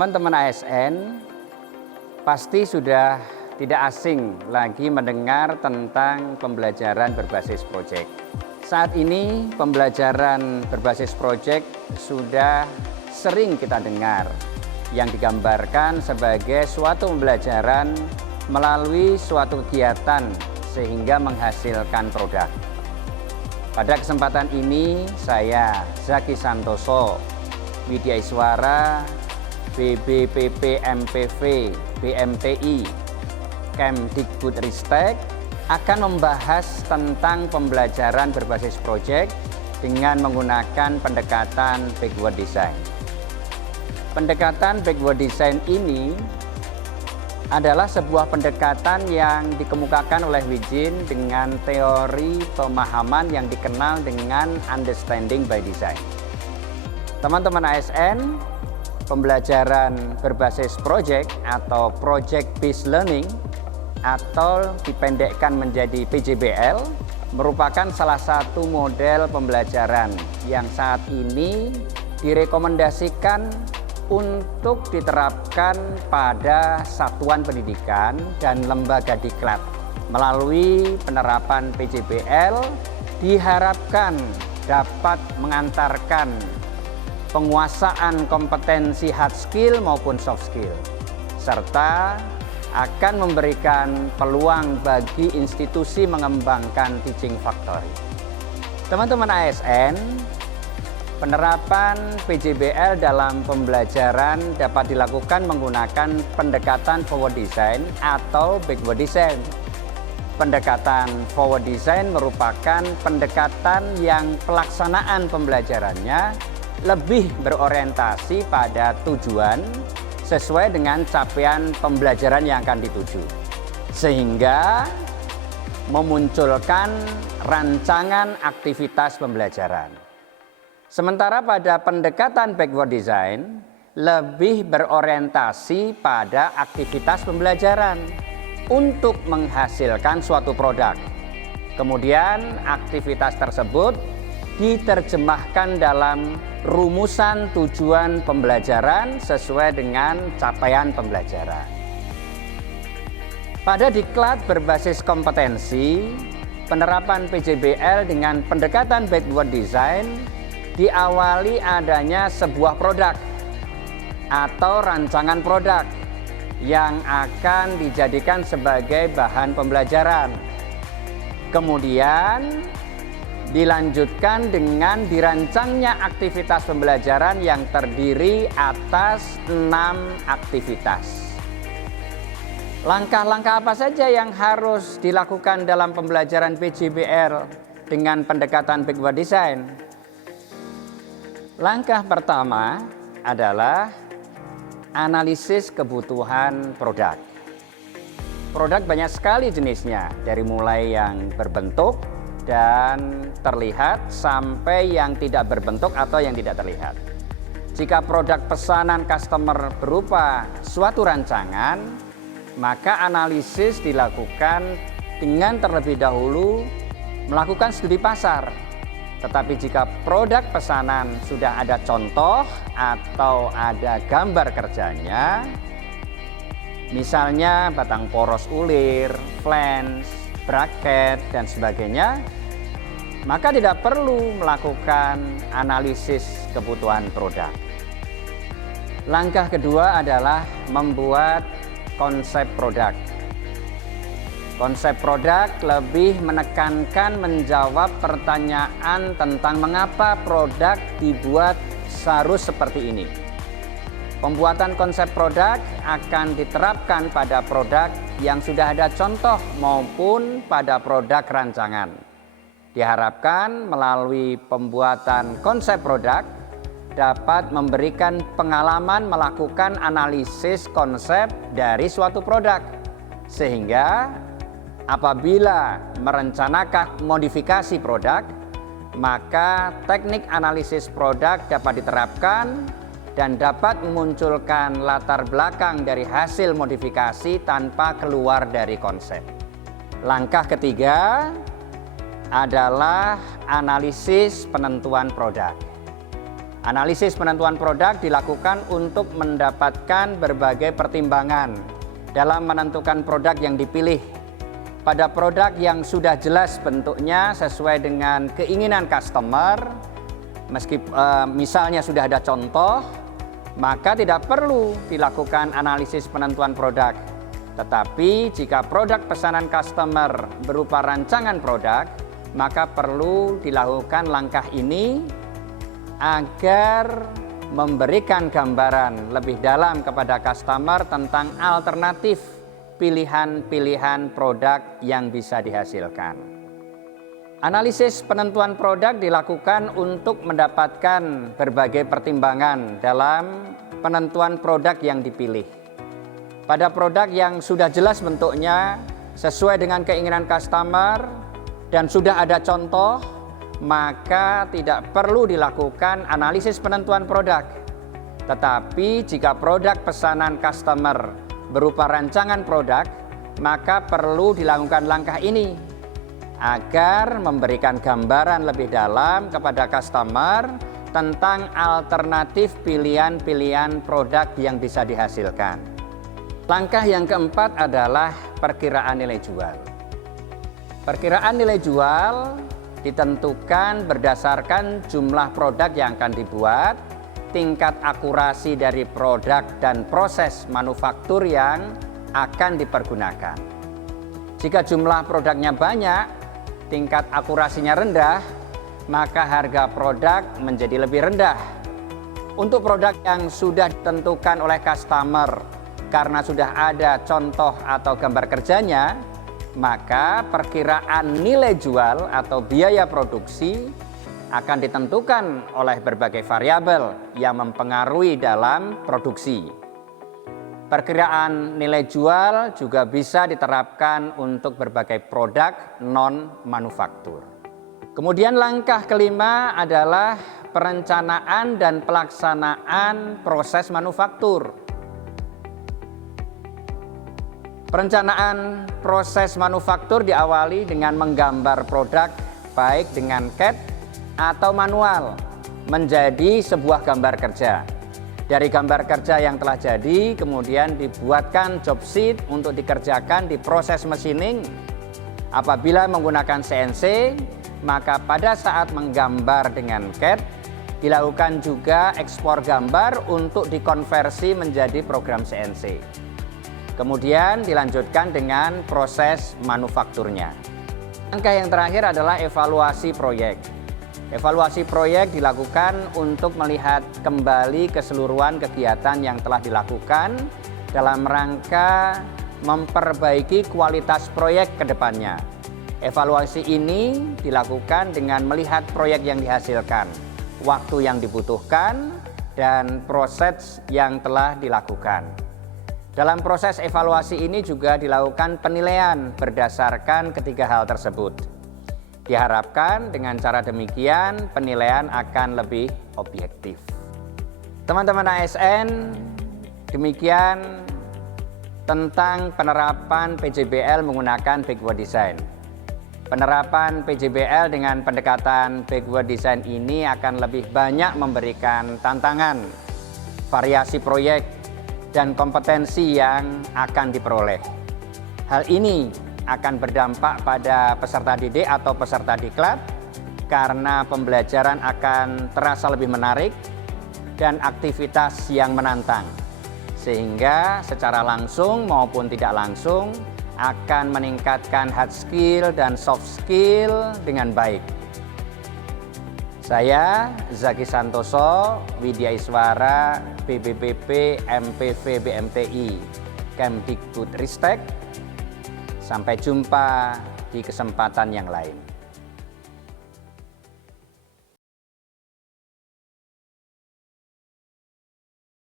Teman-teman ASN pasti sudah tidak asing lagi mendengar tentang pembelajaran berbasis proyek. Saat ini pembelajaran berbasis proyek sudah sering kita dengar yang digambarkan sebagai suatu pembelajaran melalui suatu kegiatan sehingga menghasilkan produk. Pada kesempatan ini saya Zaki Santoso, Widya Iswara, BBPP MPV BMTI Kemdikbudristek akan membahas tentang pembelajaran berbasis proyek dengan menggunakan pendekatan backward design. Pendekatan backward design ini adalah sebuah pendekatan yang dikemukakan oleh Wijin dengan teori pemahaman yang dikenal dengan understanding by design. Teman-teman ASN, pembelajaran berbasis project atau project based learning atau dipendekkan menjadi PJBL merupakan salah satu model pembelajaran yang saat ini direkomendasikan untuk diterapkan pada satuan pendidikan dan lembaga diklat. Melalui penerapan PJBL diharapkan dapat mengantarkan penguasaan kompetensi hard skill maupun soft skill, serta akan memberikan peluang bagi institusi mengembangkan teaching factory. Teman-teman ASN, penerapan PJBL dalam pembelajaran dapat dilakukan menggunakan pendekatan forward design atau backward design. Pendekatan forward design merupakan pendekatan yang pelaksanaan pembelajarannya lebih berorientasi pada tujuan sesuai dengan capaian pembelajaran yang akan dituju, sehingga memunculkan rancangan aktivitas pembelajaran. Sementara pada pendekatan backward design lebih berorientasi pada aktivitas pembelajaran untuk menghasilkan suatu produk. Kemudian aktivitas tersebut diterjemahkan dalam rumusan tujuan pembelajaran sesuai dengan capaian pembelajaran. Pada diklat berbasis kompetensi, penerapan PJBL dengan pendekatan backward design diawali adanya sebuah produk atau rancangan produk yang akan dijadikan sebagai bahan pembelajaran. Kemudian dilanjutkan dengan dirancangnya aktivitas pembelajaran yang terdiri atas 6 aktivitas. Langkah-langkah apa saja yang harus dilakukan dalam pembelajaran PJBL dengan pendekatan backward design? Langkah pertama adalah analisis kebutuhan produk. Produk banyak sekali jenisnya, dari mulai yang berbentuk dan terlihat sampai yang tidak berbentuk atau yang tidak terlihat. Jika produk pesanan customer berupa suatu rancangan, maka analisis dilakukan dengan terlebih dahulu melakukan studi pasar. Tetapi jika produk pesanan sudah ada contoh atau ada gambar kerjanya, misalnya batang poros ulir, flange, bracket, dan sebagainya, maka tidak perlu melakukan analisis kebutuhan produk. Langkah kedua adalah membuat konsep produk. Konsep produk lebih menekankan menjawab pertanyaan tentang mengapa produk dibuat seharus seperti ini. Pembuatan konsep produk akan diterapkan pada produk yang sudah ada contoh maupun pada produk rancangan. Diharapkan melalui pembuatan konsep produk dapat memberikan pengalaman melakukan analisis konsep dari suatu produk, sehingga apabila merencanakan modifikasi produk, maka teknik analisis produk dapat diterapkan dan dapat memunculkan latar belakang dari hasil modifikasi tanpa keluar dari konsep. Langkah ketiga adalah analisis penentuan produk. Analisis penentuan produk dilakukan untuk mendapatkan berbagai pertimbangan dalam menentukan produk yang dipilih. Pada produk yang sudah jelas bentuknya sesuai dengan keinginan customer, misalnya sudah ada contoh, maka tidak perlu dilakukan analisis penentuan produk. Tetapi jika produk pesanan customer berupa rancangan produk, maka perlu dilakukan langkah ini agar memberikan gambaran lebih dalam kepada customer tentang alternatif pilihan-pilihan produk yang bisa dihasilkan. Analisis penentuan produk dilakukan untuk mendapatkan berbagai pertimbangan dalam penentuan produk yang dipilih. Pada produk yang sudah jelas bentuknya, sesuai dengan keinginan customer, dan sudah ada contoh, maka tidak perlu dilakukan analisis penentuan produk. Tetapi jika produk pesanan customer berupa rancangan produk, maka perlu dilakukan langkah ini agar memberikan gambaran lebih dalam kepada customer tentang alternatif pilihan-pilihan produk yang bisa dihasilkan. Langkah yang keempat adalah perkiraan nilai jual. Perkiraan nilai jual ditentukan berdasarkan jumlah produk yang akan dibuat, tingkat akurasi dari produk dan proses manufaktur yang akan dipergunakan. Jika jumlah produknya banyak, tingkat akurasinya rendah, maka harga produk menjadi lebih rendah. Untuk produk yang sudah ditentukan oleh customer karena sudah ada contoh atau gambar kerjanya, maka perkiraan nilai jual atau biaya produksi akan ditentukan oleh berbagai variabel yang mempengaruhi dalam produksi. Perkiraan nilai jual juga bisa diterapkan untuk berbagai produk non-manufaktur. Kemudian langkah kelima adalah perencanaan dan pelaksanaan proses manufaktur. Perencanaan proses manufaktur diawali dengan menggambar produk baik dengan CAD atau manual menjadi sebuah gambar kerja. Dari gambar kerja yang telah jadi, kemudian dibuatkan job sheet untuk dikerjakan di proses machining. Apabila menggunakan CNC, maka pada saat menggambar dengan CAD, dilakukan juga ekspor gambar untuk dikonversi menjadi program CNC. Kemudian dilanjutkan dengan proses manufakturnya. Langkah yang terakhir adalah evaluasi proyek. Evaluasi proyek dilakukan untuk melihat kembali keseluruhan kegiatan yang telah dilakukan dalam rangka memperbaiki kualitas proyek ke depannya. Evaluasi ini dilakukan dengan melihat proyek yang dihasilkan, waktu yang dibutuhkan, dan proses yang telah dilakukan. Dalam proses evaluasi ini juga dilakukan penilaian berdasarkan ketiga hal tersebut. Diharapkan dengan cara demikian penilaian akan lebih objektif. Teman-teman ASN, demikian tentang penerapan PJBL menggunakan backward design. Penerapan PJBL dengan pendekatan backward design ini akan lebih banyak memberikan tantangan, variasi proyek, dan kompetensi yang akan diperoleh. Hal ini akan berdampak pada peserta didik atau peserta diklat karena pembelajaran akan terasa lebih menarik dan aktivitas yang menantang, sehingga secara langsung maupun tidak langsung akan meningkatkan hard skill dan soft skill dengan baik. Saya Zaki Santoso, Widya Iswara, BBPP MPV BMTI, Kemdikbud Ristek. Sampai jumpa di kesempatan yang lain.